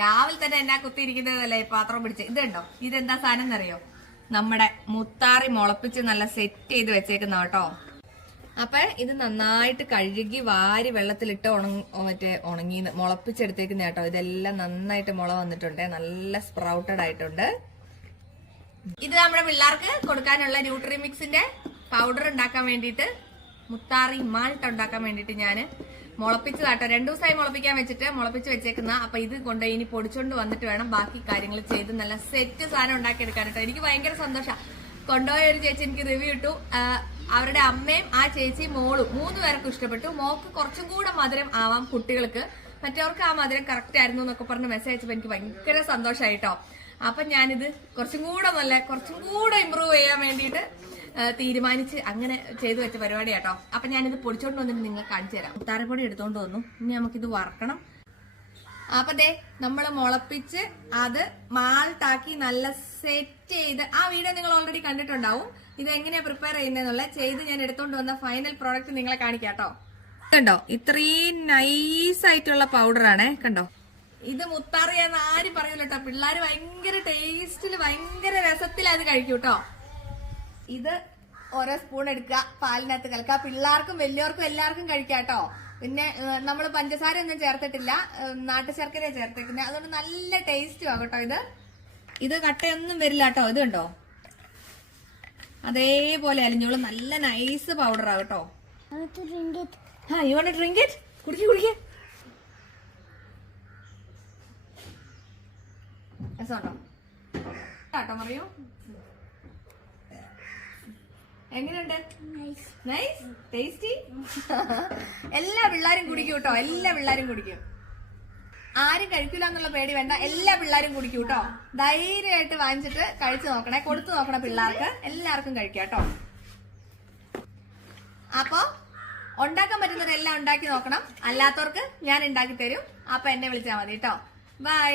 രാവിലെ തന്നെ എന്നാ കുത്തിയിരിക്കുന്നതല്ലേ പാത്രം പിടിച്ച്. ഇതുണ്ടോ, ഇതെന്താ സാധനം എന്നറിയോ? നമ്മുടെ മുത്താറി മുളപ്പിച്ച് നല്ല സെറ്റ് ചെയ്ത് വെച്ചേക്കുന്ന കേട്ടോ. അപ്പൊ ഇത് നന്നായിട്ട് കഴുകി വാരി വെള്ളത്തിലിട്ട് ഉണങ്ങി മുളപ്പിച്ചെടുത്തേക്കുന്ന കേട്ടോ. ഇതെല്ലാം നന്നായിട്ട് മുള വന്നിട്ടുണ്ട്, നല്ല സ്പ്രൗട്ടഡ് ആയിട്ടുണ്ട്. ഇത് നമ്മുടെ പിള്ളേർക്ക് കൊടുക്കാനുള്ള ന്യൂട്രിമിക്സിന്റെ പൗഡർ ഉണ്ടാക്കാൻ വേണ്ടിയിട്ട്, മുത്താറി മാൾട്ട് ഉണ്ടാക്കാൻ വേണ്ടിയിട്ട് ഞാൻ മുളപ്പിച്ചതാട്ടോ. 2 ദിവസമായി മുളപ്പിക്കാൻ വെച്ചിട്ട് മുളപ്പിച്ച് വെച്ചേക്കുന്ന. അപ്പൊ ഇത് കൊണ്ട് ഇനി പൊടിച്ചോണ്ട് വന്നിട്ട് വേണം ബാക്കി കാര്യങ്ങൾ ചെയ്ത് നല്ല സെറ്റ് സാധനം ഉണ്ടാക്കിയെടുക്കാൻ കേട്ടോ. എനിക്ക് ഭയങ്കര സന്തോഷം. കൊണ്ടുപോയ ഒരു ചേച്ചി എനിക്ക് റിവ്യൂ ഇട്ടു. അവരുടെ അമ്മയും ആ ചേച്ചി മോളും 3 പേർക്കും ഇഷ്ടപ്പെട്ടു. മോക്ക് കുറച്ചും കൂടെ മധുരം ആവാം കുട്ടികൾക്ക്, മറ്റവർക്ക് ആ മധുരം കറക്റ്റ് ആയിരുന്നു എന്നൊക്കെ പറഞ്ഞ് മെസ്സേജ് അയച്ചപ്പോ എനിക്ക് ഭയങ്കര സന്തോഷമായിട്ടോ. അപ്പൊ ഞാനിത് കുറച്ചും കൂടെ ഇമ്പ്രൂവ് ചെയ്യാൻ വേണ്ടിയിട്ട് തീരുമാനിച്ച് അങ്ങനെ ചെയ്തു വെച്ച പരിപാടി കേട്ടോ. അപ്പൊ ഞാനിത് പൊടിച്ചോണ്ട് വന്നിട്ട് നിങ്ങൾക്ക് കാണിച്ചു തരാം. മുത്താറിപ്പൊടി എടുത്തോണ്ട് വന്നു. ഇനി നമുക്കിത് വറക്കണം. അപ്പൊ ദേ നമ്മൾ മുളപ്പിച്ച് അത് മാൾട്ടാക്കി നല്ല സെറ്റ് ചെയ്ത്, ആ വീഡിയോ നിങ്ങൾ ഓൾറെഡി കണ്ടിട്ടുണ്ടാവും. ഇത് എങ്ങനെയാ പ്രിപ്പയർ ചെയ്യുന്നതെന്നുള്ള ചെയ്ത് ഞാൻ എടുത്തോണ്ട് വന്ന ഫൈനൽ പ്രോഡക്റ്റ് നിങ്ങളെ കാണിക്കാം കേട്ടോ. കണ്ടോ, ഇത്രയും നൈസ് ആയിട്ടുള്ള പൗഡറാണേ. കണ്ടോ, ഇത് മുത്താറിയെന്ന് ആരും പറയൂല കേട്ടോ. പിള്ളേര് ഭയങ്കര ടേസ്റ്റില് ഭയങ്കര രസത്തിൽ അത് കഴിക്കും കേട്ടോ. ഇത് ഓരോ സ്പൂൺ എടുക്കുക, പാലിനകത്ത് കലക്കുക. പിള്ളേർക്കും വലിയവർക്കും എല്ലാവർക്കും കഴിക്കാം കേട്ടോ. പിന്നെ നമ്മൾ പഞ്ചസാര ഒന്നും ചേർത്തിട്ടില്ല, നാട്ടു ശർക്കര ചേർത്തേക്കുന്നത്. അതുകൊണ്ട് നല്ല ടേസ്റ്റും ആകും കേട്ടോ. ഇത് കട്ടയൊന്നും വരില്ല കേട്ടോ. ഇത് കണ്ടോ, അതേപോലെ അലിഞ്ഞോളൂ. നല്ല നൈസ് പൗഡർ ആകും കേട്ടോ. You want to drink it? കുടിക്കേ. രസമുണ്ടോ കേട്ടോ? പറയൂ, എങ്ങനെയുണ്ട്? Nice, tasty. എല്ലാ പിള്ളേരും കുടിക്കും കേട്ടോ. എല്ലാ പിള്ളേരും കുടിക്കും. ആരും കഴിക്കില്ല എന്നുള്ള പേടി വേണ്ട, എല്ലാ പിള്ളേരും കുടിക്കും കേട്ടോ. ധൈര്യമായിട്ട് വാങ്ങിച്ചിട്ട് കഴിച്ചു നോക്കണേ, കൊടുത്തു നോക്കണേ പിള്ളേർക്ക്. എല്ലാവർക്കും കഴിക്കാം കേട്ടോ. അപ്പൊ ഉണ്ടാക്കാൻ പറ്റുന്നവരെല്ലാം ഉണ്ടാക്കി നോക്കണം. അല്ലാത്തവർക്ക് ഞാൻ ഉണ്ടാക്കി തരും. അപ്പൊ എന്നെ വിളിച്ചാൽ മതി കേട്ടോ. ബൈ.